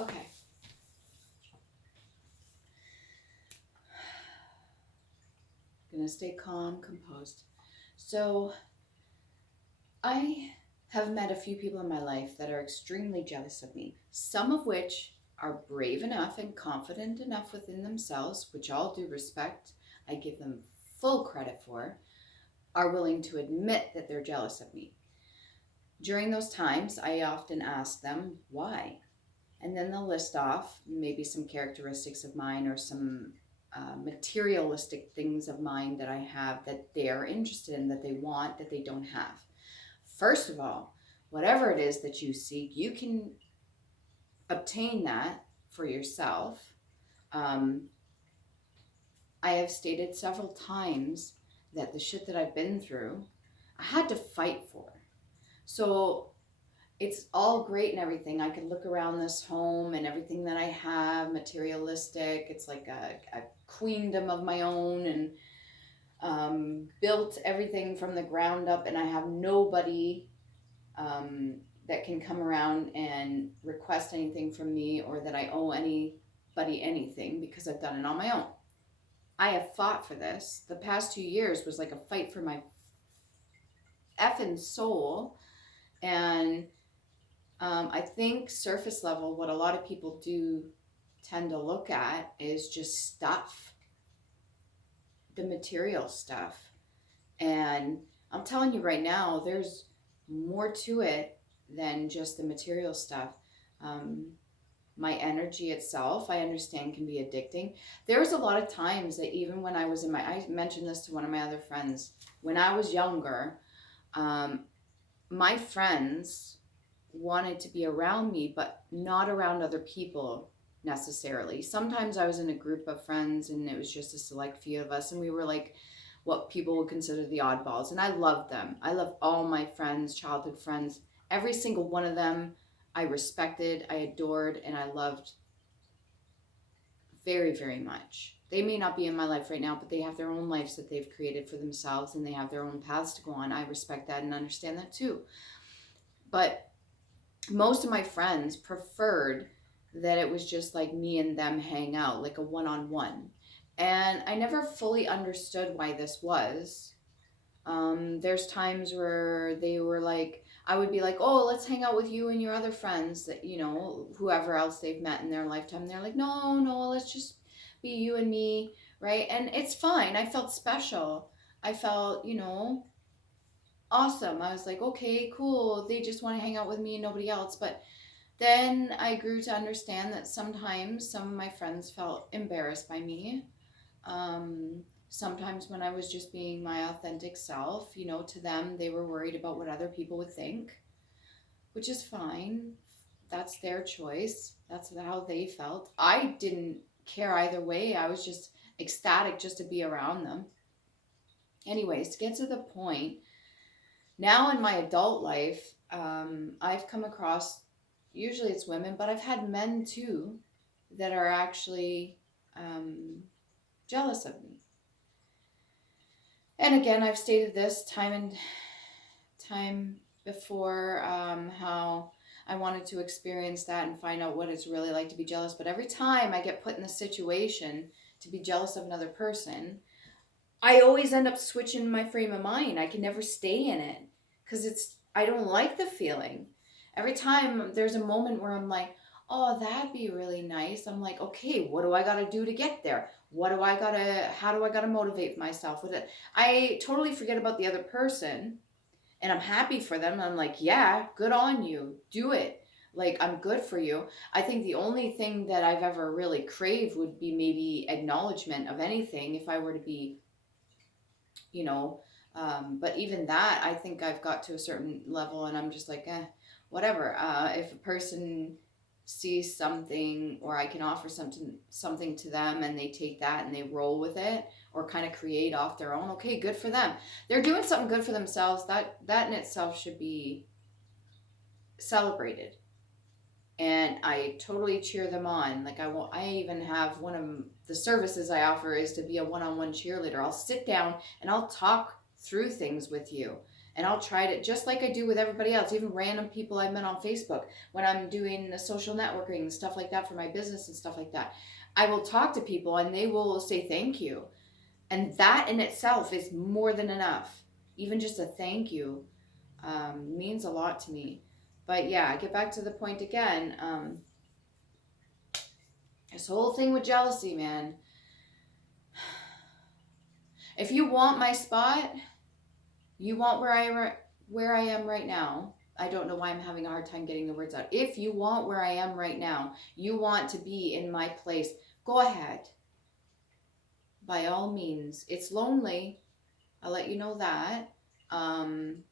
Okay. Gonna stay calm, composed. So, I have met a few people in my life that are extremely jealous of me, some of which are brave enough and confident enough within themselves, which all due respect, I give them full credit for, are willing to admit that they're jealous of me. During those times, I often ask them why. And then they'll list off maybe some characteristics of mine or some materialistic things of mine that I have that they are interested in, that they want, that they don't have. First of all, whatever it is that you seek, you can obtain that for yourself. Um, I have stated several times that the shit that I've been through, I had to fight for. So it's all great and everything. I could look around this home and everything that I have, materialistic. It's like a queendom of my own, and built everything from the ground up, and I have nobody that can come around and request anything from me or that I owe anybody anything because I've done it on my own. I have fought for this. The past 2 years was like a fight for my effing soul. And I think surface level, what a lot of people do tend to look at is just stuff, the material stuff. And I'm telling you right now, there's more to it than just the material stuff. Um, my energy itself, I understand, can be addicting. There was a lot of times that even when I was I mentioned this to one of my other friends, when I was younger, um, my friends wanted to be around me, but not around other people necessarily. Sometimes I was in a group of friends and it was just a select few of us, and we were like what people would consider the oddballs. And I loved them. I love all my friends, childhood friends. Every single one of them I respected, I adored, and I loved very, very much. They may not be in my life right now, but they have their own lives that they've created for themselves and they have their own paths to go on. I respect that and understand that too. But most of my friends preferred that it was just like me and them hang out, like a one on one. And I never fully understood why this was. There's times where they were like, I would be like, oh, let's hang out with you and your other friends that, whoever else they've met in their lifetime. They're like, no, no, let's just be you and me, right? And it's fine. I felt special. I felt, awesome. I was like, okay, cool. They just want to hang out with me and nobody else. But then I grew to understand that sometimes some of my friends felt embarrassed by me. Sometimes when I was just being my authentic self, to them, they were worried about what other people would think, which is fine. That's their choice. That's how they felt. I didn't care either way. I was just ecstatic just to be around them. Anyways, to get to the point, now in my adult life, I've come across, usually it's women, but I've had men too that are actually jealous of me. And again, I've stated this time and time before, how I wanted to experience that and find out what it's really like to be jealous. But every time I get put in the situation to be jealous of another person, I always end up switching my frame of mind. I can never stay in it because I don't like the feeling. Every time there's a moment where I'm like, oh, that'd be really nice. I'm like, okay, what do I got to do to get there? How do I got to motivate myself with it? I totally forget about the other person and I'm happy for them. I'm like, yeah, good on you. Do it. Like, I'm good for you. I think the only thing that I've ever really craved would be maybe acknowledgement of anything if I were to be, you know, but even that, I think I've got to a certain level and I'm just like, whatever. If a person sees something or I can offer something to them and they take that and they roll with it or kind of create off their own, okay, good for them. They're doing something good for themselves. That in itself should be celebrated. And I totally cheer them on. Like I even have one of the services I offer is to be a one-on-one cheerleader. I'll sit down and I'll talk through things with you And I'll try to, just like I do with everybody else, even random people I met on Facebook, when I'm doing the social networking and stuff like that for my business and stuff like that. I will talk to people and they will say thank you. And that in itself is more than enough. Even just a thank you means a lot to me. But yeah, get back to the point again. This whole thing with jealousy, man. If you want my spot, you want where I am right now. I don't know why I'm having a hard time getting the words out. If you want where I am right now, you want to be in my place, go ahead. By all means. It's lonely. I'll let you know that.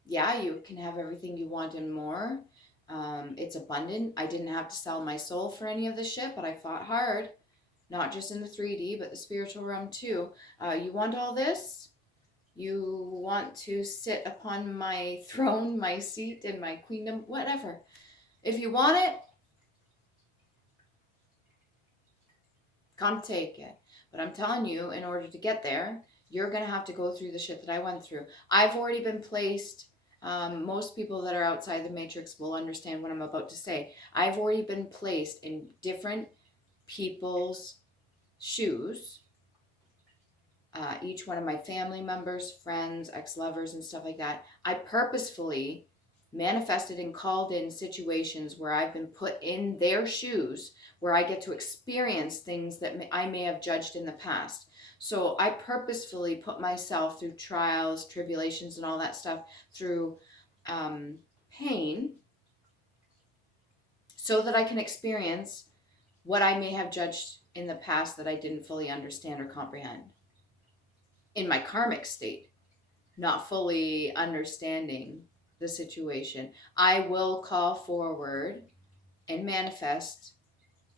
Yeah, you can have everything you want and more. It's abundant. I didn't have to sell my soul for any of this shit, but I fought hard. Not just in the 3D, but the spiritual realm too. You want all this? You want to sit upon my throne, my seat, and my queendom, whatever. If you want it, come take it. But I'm telling you, in order to get there, you're going to have to go through the shit that I went through. I've already been placed. Most people that are outside the matrix will understand what I'm about to say. I've already been placed in different people's shoes. Each one of my family members, friends, ex-lovers, and stuff like that. I purposefully manifested and called in situations where I've been put in their shoes, where I get to experience things that I may have judged in the past. So I purposefully put myself through trials, tribulations, and all that stuff, through pain, so that I can experience what I may have judged in the past that I didn't fully understand or comprehend. In my karmic state, not fully understanding the situation, I will call forward and manifest.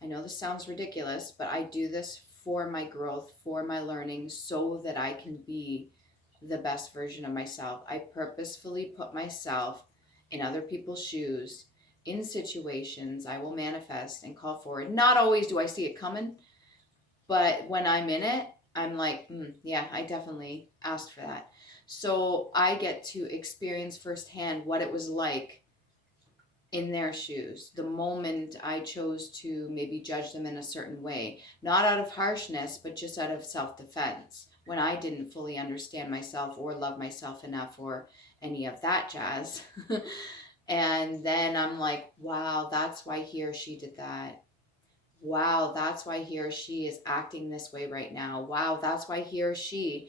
I know this sounds ridiculous, but I do this for my growth, for my learning, so that I can be the best version of myself. I purposefully put myself in other people's shoes, in situations. I will manifest and call forward. Not always do I see it coming, but when I'm in it, I'm like, yeah, I definitely asked for that. So I get to experience firsthand what it was like in their shoes, the moment I chose to maybe judge them in a certain way, not out of harshness, but just out of self-defense, when I didn't fully understand myself or love myself enough or any of that jazz. And then I'm like, wow, that's why he or she did that. Wow, that's why he or she is acting this way right now. Wow, that's why he or she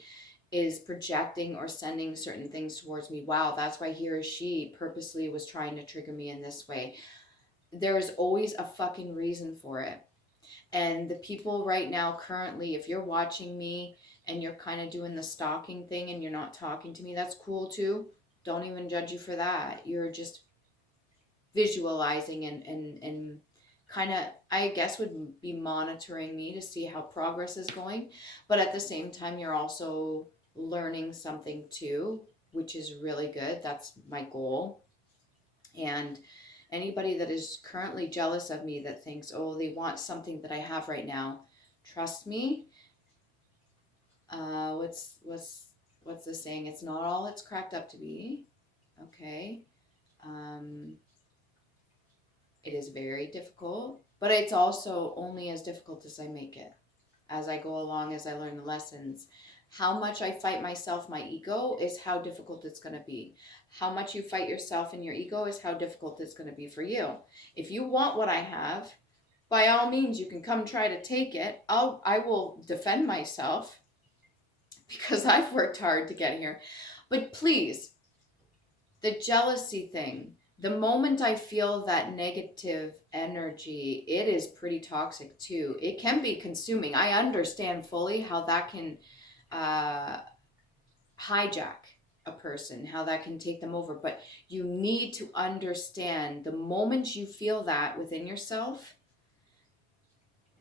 is projecting or sending certain things towards me. Wow, that's why he or she purposely was trying to trigger me in this way. There is always a fucking reason for it. And the people right now currently, if you're watching me and you're kind of doing the stalking thing and you're not talking to me, that's cool too. Don't even judge you for that. You're just visualizing and kind of, I guess, would be monitoring me to see how progress is going. But at the same time, you're also learning something too, which is really good. That's my goal. And anybody that is currently jealous of me, that thinks, oh, they want something that I have right now, trust me. What's the saying? It's not all it's cracked up to be. Okay. It is very difficult, but it's also only as difficult as I make it. As I go along, as I learn the lessons, how much I fight myself, my ego, is how difficult it's going to be. How much you fight yourself and your ego is how difficult it's going to be for you. If you want what I have, by all means, you can come try to take it. I will defend myself because I've worked hard to get here. But please, the jealousy thing, the moment I feel that negative energy, it is pretty toxic too. It can be consuming. I understand fully how that can hijack a person, how that can take them over. But you need to understand the moment you feel that within yourself,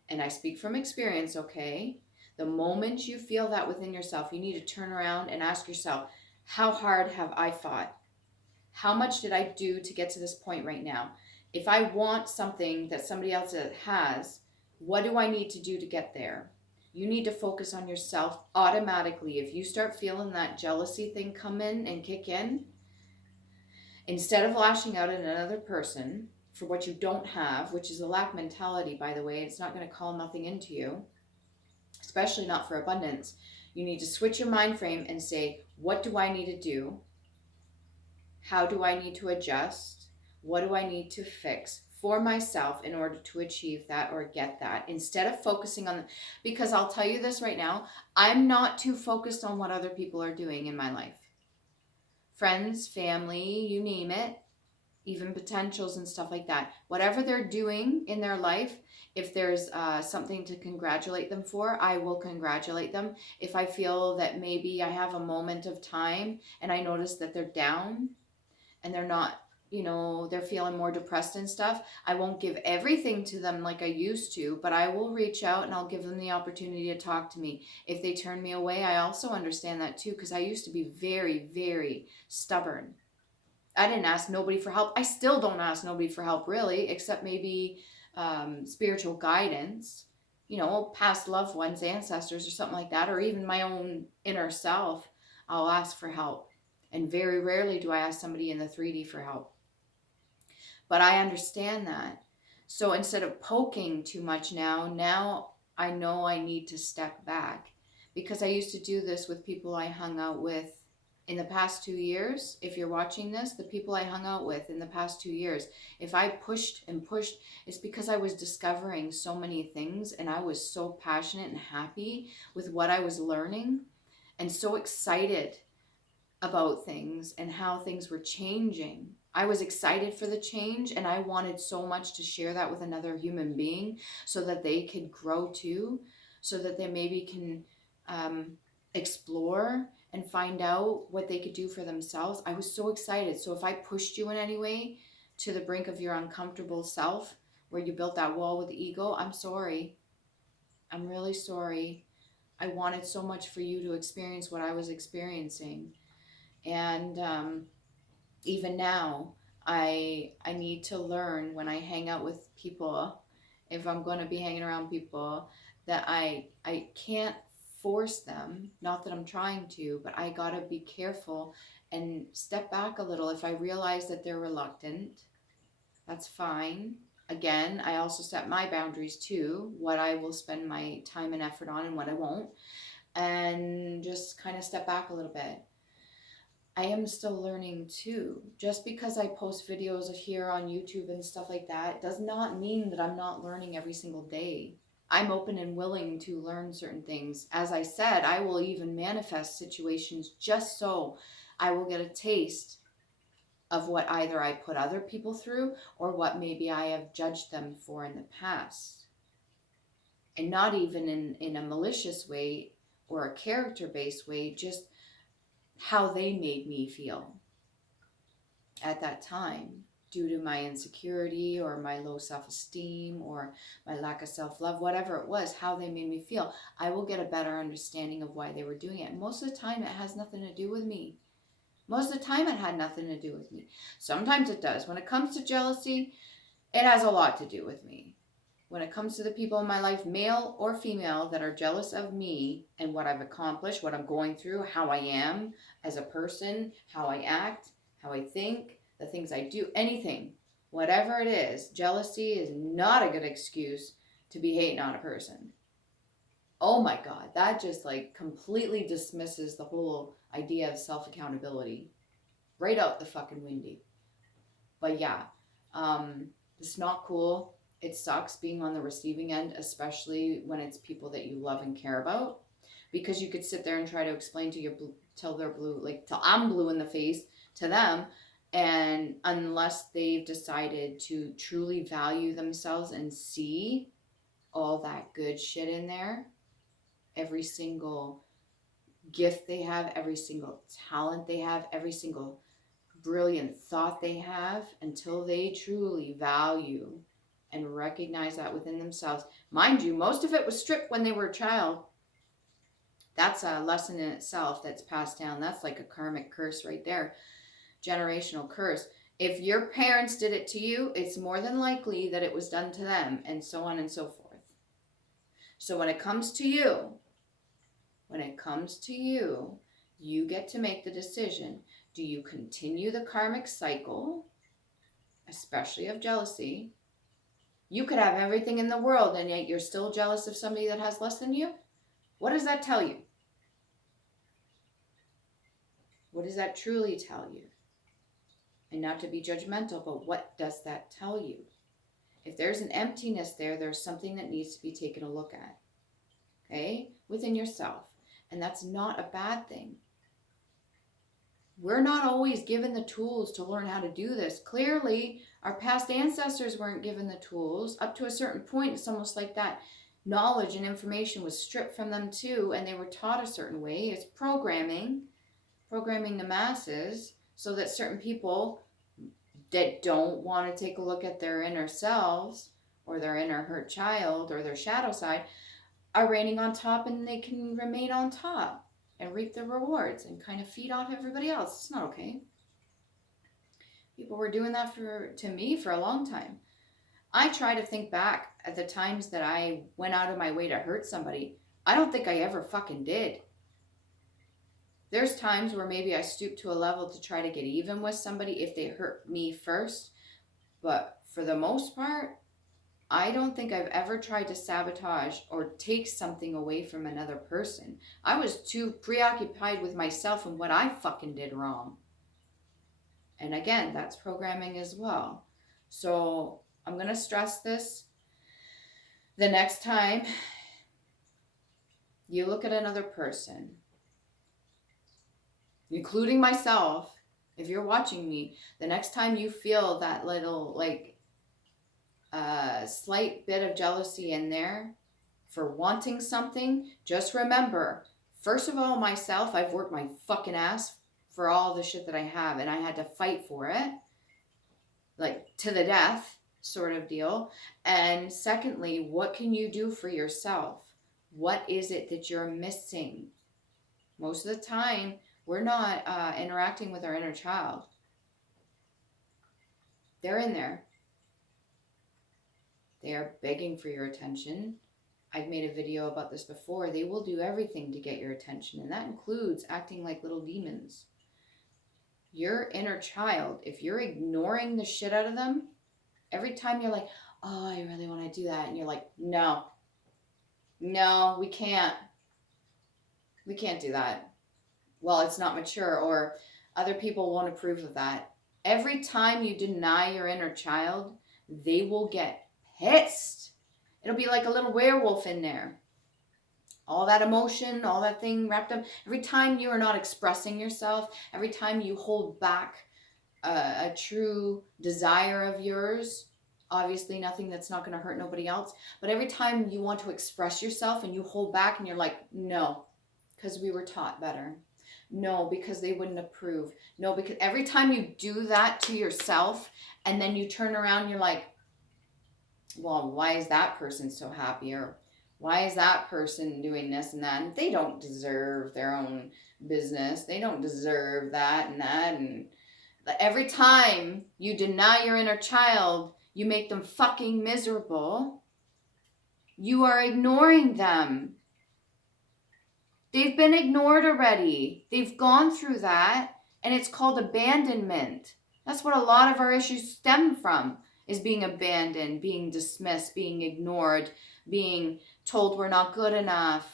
and I speak from experience, okay? The moment you feel that within yourself, you need to turn around and ask yourself, how hard have I fought? How much did I do to get to this point right now? If I want something that somebody else has, what do I need to do to get there? You need to focus on yourself automatically. If you start feeling that jealousy thing come in and kick in, Instead of lashing out at another person for what you don't have, which is a lack mentality, by the way, it's not going to call nothing into you, especially not for abundance. You need to switch your mind frame and say, what do I need to do? How do I need to adjust? What do I need to fix for myself in order to achieve that or get that? Instead of focusing on, because I'll tell you this right now, I'm not too focused on what other people are doing in my life. Friends, family, you name it, even potentials and stuff like that. Whatever they're doing in their life, if there's something to congratulate them for, I will congratulate them. If I feel that maybe I have a moment of time and I notice that they're down and they're not, they're feeling more depressed and stuff, I won't give everything to them like I used to, but I will reach out and I'll give them the opportunity to talk to me. If they turn me away, I also understand that too, because I used to be very, very stubborn. I didn't ask nobody for help. I still don't ask nobody for help, really, except maybe spiritual guidance, past loved ones, ancestors, or something like that, or even my own inner self. I'll ask for help. And very rarely do I ask somebody in the 3D for help. But I understand that. So instead of poking too much now I know I need to step back, because I used to do this with people I hung out with in the past 2 years. If you're watching this, the people I hung out with in the past 2 years, if I pushed and pushed, it's because I was discovering so many things and I was so passionate and happy with what I was learning and so excited about things and how things were changing. I was excited for the change and I wanted so much to share that with another human being so that they could grow too, so that they maybe can explore and find out what they could do for themselves. I was so excited. So if I pushed you in any way to the brink of your uncomfortable self, where you built that wall with the ego, I'm sorry. I'm really sorry. I wanted so much for you to experience what I was experiencing. And even now, I need to learn when I hang out with people, if I'm going to be hanging around people, that I can't force them. Not that I'm trying to, but I got to be careful and step back a little. If I realize that they're reluctant, that's fine. Again, I also set my boundaries too, what I will spend my time and effort on and what I won't, and just kind of step back a little bit. I am still learning too. Just because I post videos of here on YouTube and stuff like that does not mean that I'm not learning every single day. I'm open and willing to learn certain things. As I said, I will even manifest situations just so I will get a taste of what either I put other people through or what maybe I have judged them for in the past. And not even in a malicious way or a character-based way, just how they made me feel at that time due to my insecurity or my low self-esteem or my lack of self-love, whatever it was, how they made me feel. I will get a better understanding of why they were doing it. Most of the time, it has nothing to do with me. Most of the time, it had nothing to do with me. Sometimes it does. When it comes to jealousy, it has a lot to do with me. When it comes to the people in my life, male or female, that are jealous of me and what I've accomplished, what I'm going through, how I am as a person, how I act, how I think, the things I do, anything, whatever it is, jealousy is not a good excuse to be hating on a person. Oh my God, that just like completely dismisses the whole idea of self-accountability. Right out the fucking window. But yeah, it's not cool. It sucks being on the receiving end, especially when it's people that you love and care about, because you could sit there and try to explain to till they're blue, like till I'm blue in the face to them, and unless they've decided to truly value themselves and see all that good shit in there, every single gift they have, every single talent they have, every single brilliant thought they have, until they truly value and recognize that within themselves. Mind you, most of it was stripped when they were a child. That's a lesson in itself that's passed down. That's like a karmic curse right there. Generational curse. If your parents did it to you, it's more than likely that it was done to them, and so on and so forth. So when it comes to you, you get to make the decision. Do you continue the karmic cycle, especially of jealousy? You could have everything in the world and yet you're still jealous of somebody that has less than you? What does that tell you? What does that truly tell you? And not to be judgmental, but what does that tell you? If there's an emptiness there, there's something that needs to be taken a look at, okay, within yourself. And that's not a bad thing. We're not always given the tools to learn how to do this. Clearly, our past ancestors weren't given the tools. Up to a certain point, it's almost like that knowledge and information was stripped from them too, and they were taught a certain way. It's programming the masses so that certain people that don't want to take a look at their inner selves or their inner hurt child or their shadow side are reigning on top, and they can remain on top and reap the rewards and kind of feed off everybody else. It's not okay. People were doing that to me for a long time. I try to think back at the times that I went out of my way to hurt somebody. I don't think I ever fucking did. There's times where maybe I stoop to a level to try to get even with somebody if they hurt me first. But for the most part, I don't think I've ever tried to sabotage or take something away from another person. I was too preoccupied with myself and what I fucking did wrong. And again, that's programming as well. So I'm going to stress this. The next time you look at another person, including myself, if you're watching me, the next time you feel that little slight bit of jealousy in there for wanting something, just remember, first of all, myself, I've worked my fucking ass for all the shit that I have, and I had to fight for it, like to the death sort of deal. And secondly, what can you do for yourself? What is it that you're missing? Most of the time, we're not interacting with our inner child. They're in there. They are begging for your attention. I've made a video about this before. They will do everything to get your attention, and that includes acting like little demons. Your inner child, if you're ignoring the shit out of them, every time you're like, oh, I really want to do that, and you're like, no, we can't. We can't do that. Well, it's not mature, or other people won't approve of that. Every time you deny your inner child, they will get pissed. It'll be like a little werewolf in there. All that emotion, all that thing wrapped up. Every time you are not expressing yourself, every time you hold back a true desire of yours, obviously nothing that's not going to hurt nobody else, but every time you want to express yourself and you hold back and you're like, no, because we were taught better. No, because they wouldn't approve. No, because every time you do that to yourself and then you turn around and you're like, well, why is that person so happy? Or why is that person doing this and that? And they don't deserve their own business. They don't deserve that and that. And every time you deny your inner child, you make them fucking miserable. You are ignoring them. They've been ignored already. They've gone through that, and it's called abandonment. That's what a lot of our issues stem from, is being abandoned, being dismissed, being ignored, being told we're not good enough.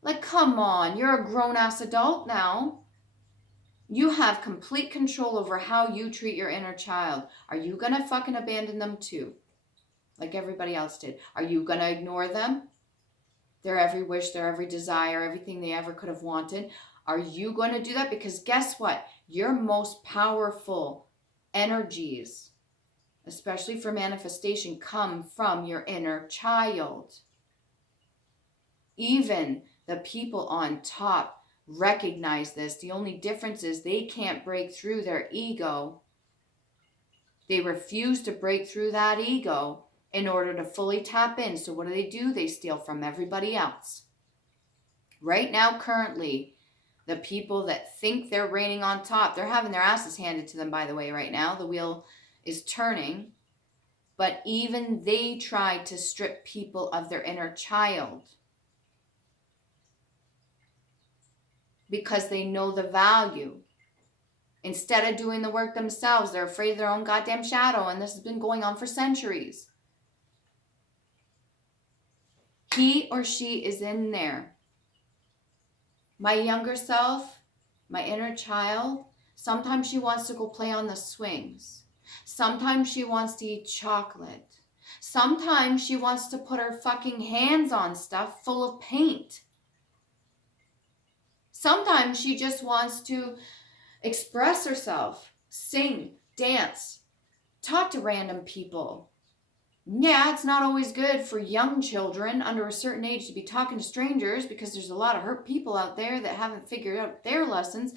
Like, come on, you're a grown-ass adult now. You have complete control over how you treat your inner child. Are you going to fucking abandon them too? Like everybody else did. Are you going to ignore them? Their every wish, their every desire, everything they ever could have wanted. Are you going to do that? Because guess what? Your most powerful energies, especially for manifestation, come from your inner child. Even the people on top recognize this. The only difference is they can't break through their ego. They refuse to break through that ego in order to fully tap in. So what do? They steal from everybody else. Right now, currently, the people that think they're reigning on top, they're having their asses handed to them, by the way, right now. The wheel is turning. But even they try to strip people of their inner child, because they know the value. Instead of doing the work themselves, they're afraid of their own goddamn shadow, and this has been going on for centuries. He or she is in there. My younger self, my inner child, sometimes she wants to go play on the swings. Sometimes she wants to eat chocolate. Sometimes she wants to put her fucking hands on stuff full of paint. Sometimes she just wants to express herself, sing, dance, talk to random people. Yeah, it's not always good for young children under a certain age to be talking to strangers because there's a lot of hurt people out there that haven't figured out their lessons.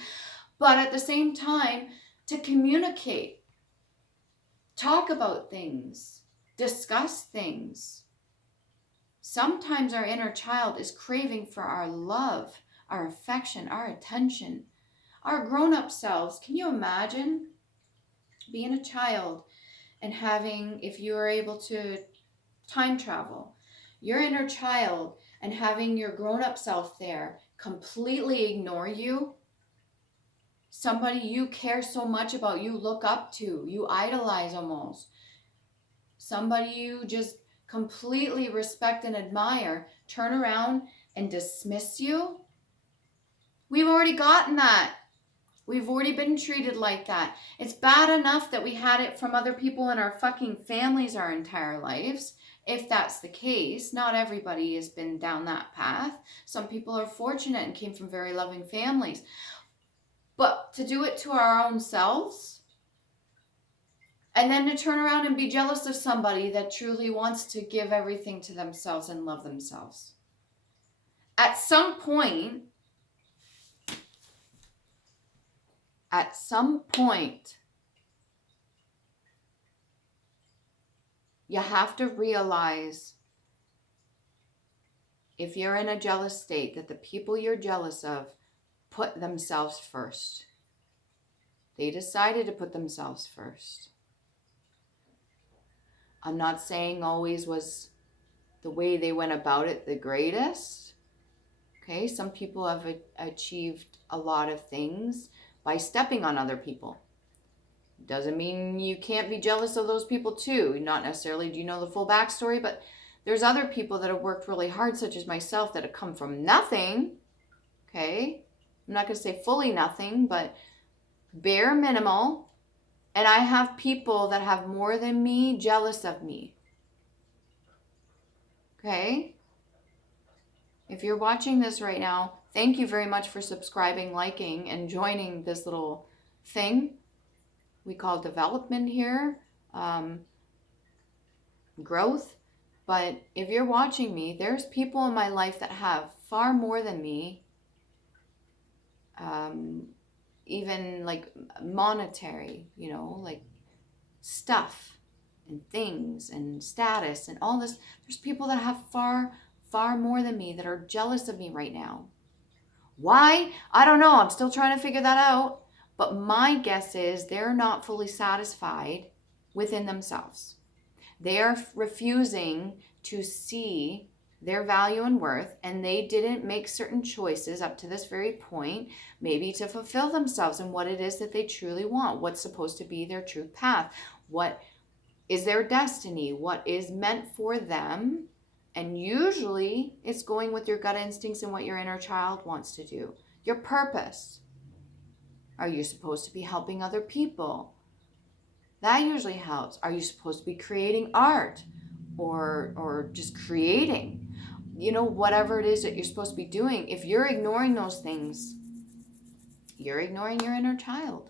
But at the same time, to communicate, talk about things, discuss things. Sometimes our inner child is craving for our love, our affection, our attention. Our grown-up selves, can you imagine being a child and having, if you are able to time travel, your inner child and having your grown-up self there completely ignore you? Somebody you care so much about, you look up to, you idolize almost. Somebody you just completely respect and admire, turn around and dismiss you? We've already gotten that. We've already been treated like that. It's bad enough that we had it from other people in our fucking families our entire lives. If that's the case, not everybody has been down that path. Some people are fortunate and came from very loving families. But to do it to our own selves, and then to turn around and be jealous of somebody that truly wants to give everything to themselves and love themselves. At some point, you have to realize, if you're in a jealous state, that the people you're jealous of put themselves first. They decided to put themselves first. I'm not saying always was the way they went about it the greatest. Okay, some people have achieved a lot of things by stepping on other people. Doesn't mean you can't be jealous of those people too. Not necessarily do you know the full backstory, but there's other people that have worked really hard, such as myself, that have come from nothing. Okay, I'm not going to say fully nothing, but bare minimal. And I have people that have more than me jealous of me. Okay? If you're watching this right now, thank you very much for subscribing, liking, and joining this little thing we call development here, growth. But if you're watching me, there's people in my life that have far more than me, even like monetary, like stuff and things and status and all this. There's people that have far more than me that are jealous of me right now. Why? I don't know. I'm still trying to figure that out. But my guess is they're not fully satisfied within themselves. They are refusing to see their value and worth, and they didn't make certain choices up to this very point, maybe to fulfill themselves and what it is that they truly want, what's supposed to be their true path, what is their destiny, what is meant for them. And usually it's going with your gut instincts and what your inner child wants to do. Your purpose. Are you supposed to be helping other people? That usually helps. Are you supposed to be creating art or just creating? Whatever it is that you're supposed to be doing. If you're ignoring those things, you're ignoring your inner child.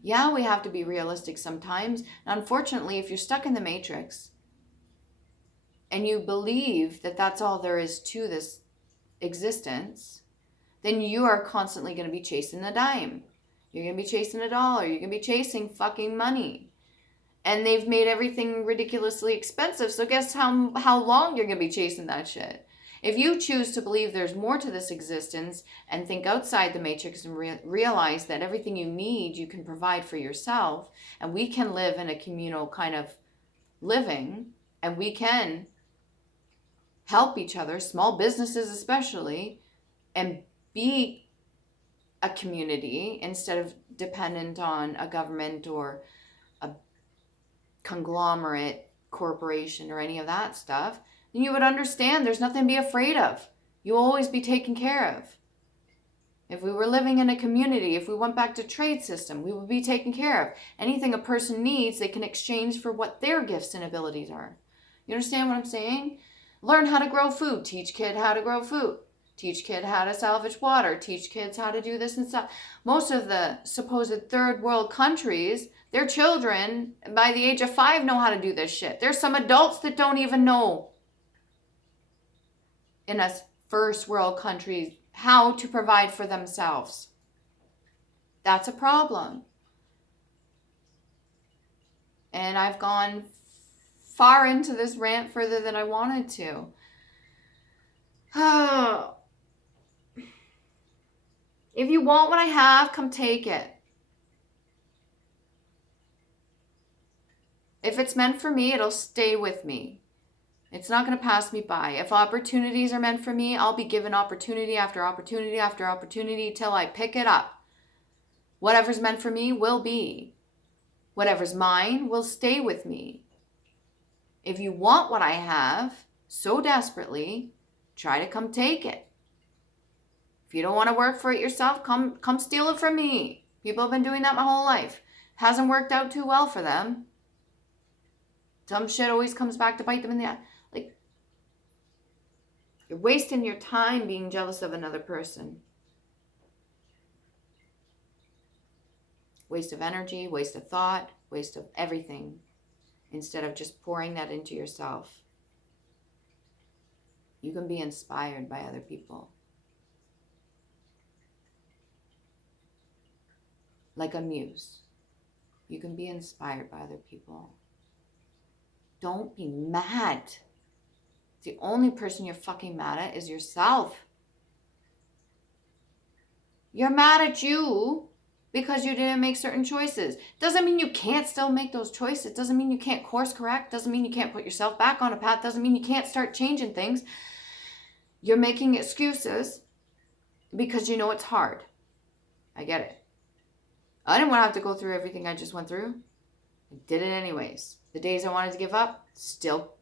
Yeah, we have to be realistic sometimes. Unfortunately, if you're stuck in the matrix and you believe that that's all there is to this existence, then you are constantly going to be chasing a dime. You're going to be chasing a dollar. You're going to be chasing fucking money. And they've made everything ridiculously expensive. So guess how long you're going to be chasing that shit. If you choose to believe there's more to this existence and think outside the matrix and realize that everything you need you can provide for yourself, and we can live in a communal kind of living, and we can help each other, small businesses especially, and be a community instead of dependent on a government or a conglomerate corporation or any of that stuff, then you would understand there's nothing to be afraid of. You'll always be taken care of. If we were living in a community, if we went back to trade system, we would be taken care of. Anything a person needs, they can exchange for what their gifts and abilities are. You understand what I'm saying? Learn how to grow food. Teach kid how to grow food. Teach kid how to salvage water. Teach kids how to do this and stuff. Most of the supposed third world countries, their children by the age of 5 know how to do this shit. There's some adults that don't even know in us first world countries how to provide for themselves. That's a problem. And I've gone far into this rant further than I wanted to. Oh. If you want what I have, come take it. If it's meant for me, it'll stay with me. It's not going to pass me by. If opportunities are meant for me, I'll be given opportunity after opportunity after opportunity till I pick it up. Whatever's meant for me will be. Whatever's mine will stay with me. If you want what I have so desperately, try to come take it. If you don't want to work for it yourself, come steal it from me. People have been doing that my whole life. Hasn't worked out too well for them. Some shit always comes back to bite them in the eye. Like, you're wasting your time being jealous of another person. Waste of energy, waste of thought, waste of everything. Instead of just pouring that into yourself. You can be inspired by other people. Like a muse. You can be inspired by other people. Don't be mad. The only person you're fucking mad at is yourself. You're mad at you because you didn't make certain choices. Doesn't mean you can't still make those choices. Doesn't mean you can't course correct. Doesn't mean you can't put yourself back on a path. Doesn't mean you can't start changing things. You're making excuses because you know it's hard. I get it. I didn't want to have to go through everything I just went through. I did it anyways. The days I wanted to give up, still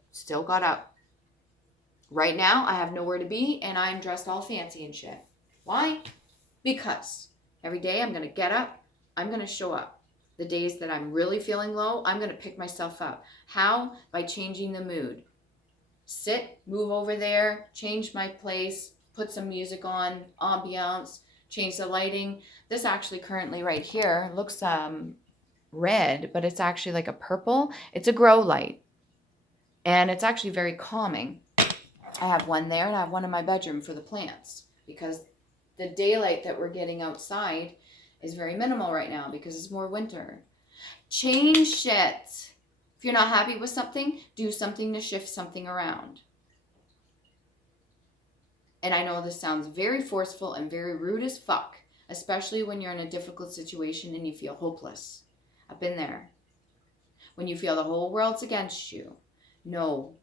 got up. Right now, I have nowhere to be, and I'm dressed all fancy and shit. Why? Because every day I'm going to get up, I'm going to show up. The days that I'm really feeling low, I'm going to pick myself up. How? By changing the mood. Sit, move over there, change my place, put some music on, ambiance, change the lighting. This actually currently right here looks red, but it's actually like a purple. It's a grow light. And it's actually very calming. I have one there and I have one in my bedroom for the plants because the daylight that we're getting outside is very minimal right now because it's more winter. Change shit. If you're not happy with something, do something to shift something around. And I know this sounds very forceful and very rude as fuck, especially when you're in a difficult situation and you feel hopeless. I've been there. When you feel the whole world's against you. No.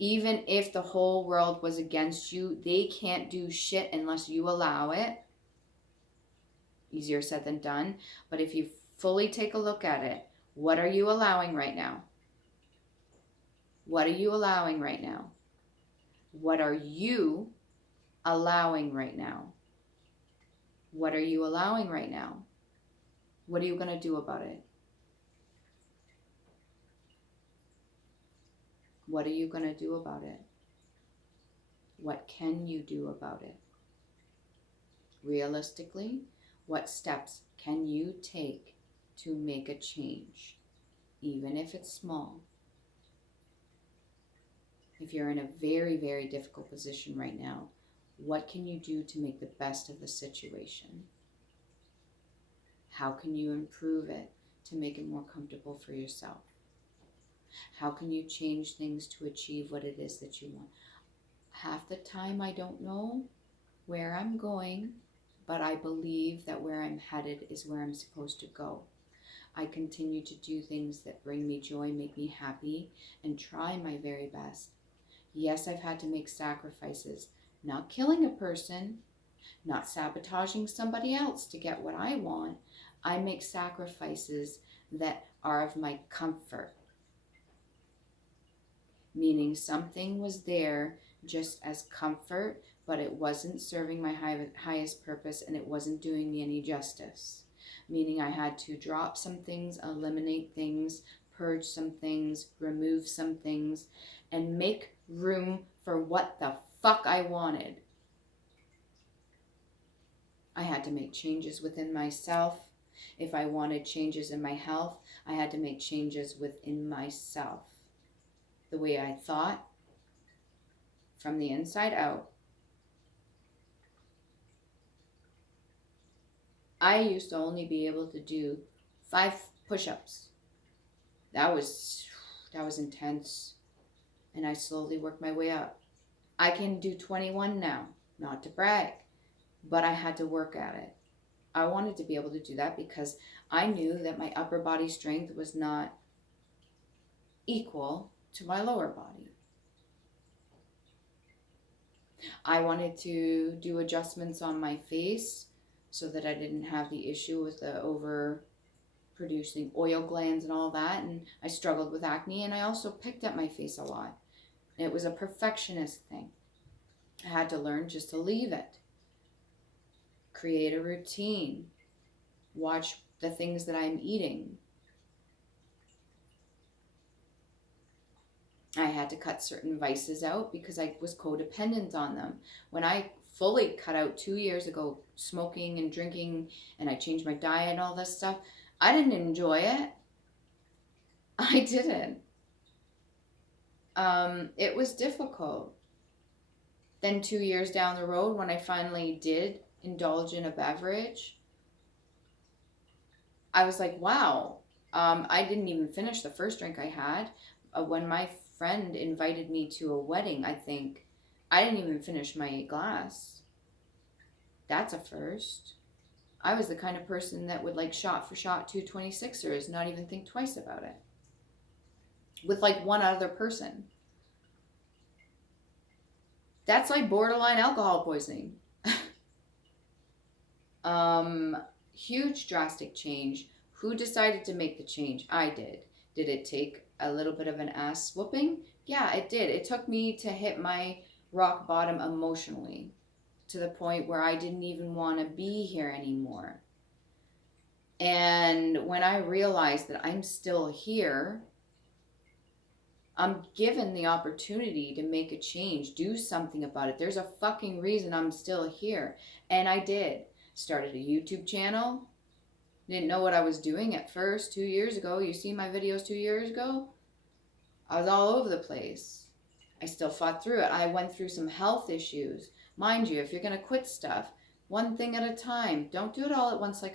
Even if the whole world was against you, they can't do shit unless you allow it. Easier said than done. But if you fully take a look at it, what are you allowing right now? What are you allowing right now? What are you allowing right now? What are you allowing right now? What are you going to do about it? What are you going to do about it? What can you do about it? Realistically, what steps can you take to make a change, even if it's small? If you're in a very, very difficult position right now, what can you do to make the best of the situation? How can you improve it to make it more comfortable for yourself? How can you change things to achieve what it is that you want? Half the time I don't know where I'm going, but I believe that where I'm headed is where I'm supposed to go. I continue to do things that bring me joy, make me happy, and try my very best. Yes, I've had to make sacrifices. Not killing a person, not sabotaging somebody else to get what I want. I make sacrifices that are of my comfort. Meaning something was there just as comfort, but it wasn't serving my highest purpose and it wasn't doing me any justice. Meaning I had to drop some things, eliminate things, purge some things, remove some things, and make room for what the fuck I wanted. I had to make changes within myself. If I wanted changes in my health, I had to make changes within myself. The way I thought, from the inside out. I used to only be able to do 5 push-ups. That was intense. And I slowly worked my way up. I can do 21 now, not to brag, but I had to work at it. I wanted to be able to do that because I knew that my upper body strength was not equal to my lower body. I wanted to do adjustments on my face so that I didn't have the issue with the over producing oil glands and all that. And I struggled with acne, and I also picked at my face a lot. And it was a perfectionist thing. I had to learn just to leave it. Create a routine. Watch the things that I'm eating. I had to cut certain vices out because I was codependent on them. When I fully cut out 2 years ago smoking and drinking, and I changed my diet and all this stuff, I didn't enjoy it. I didn't. It was difficult. Then 2 years down the road, when I finally did indulge in a beverage, I was like, wow. I didn't even finish the first drink I had. When my friend invited me to a wedding, I think, I didn't even finish my glass. That's a first. I was the kind of person that would like shot for shot 2 26ers, not even think twice about it. With like one other person. That's like borderline alcohol poisoning. Huge drastic change. Who decided to make the change? I did. Did it take a little bit of an ass whooping? Yeah, it did. It took me to hit my rock bottom emotionally, to the point where I didn't even want to be here anymore. And when I realized that I'm still here, I'm given the opportunity to make a change, do something about it. There's a fucking reason I'm still here. And I did. Started a YouTube channel. Didn't know what I was doing at first 2 years ago. You see my videos 2 years ago? I was all over the place. I still fought through it. I went through some health issues. Mind you, if you're going to quit stuff, one thing at a time. Don't do it all at once like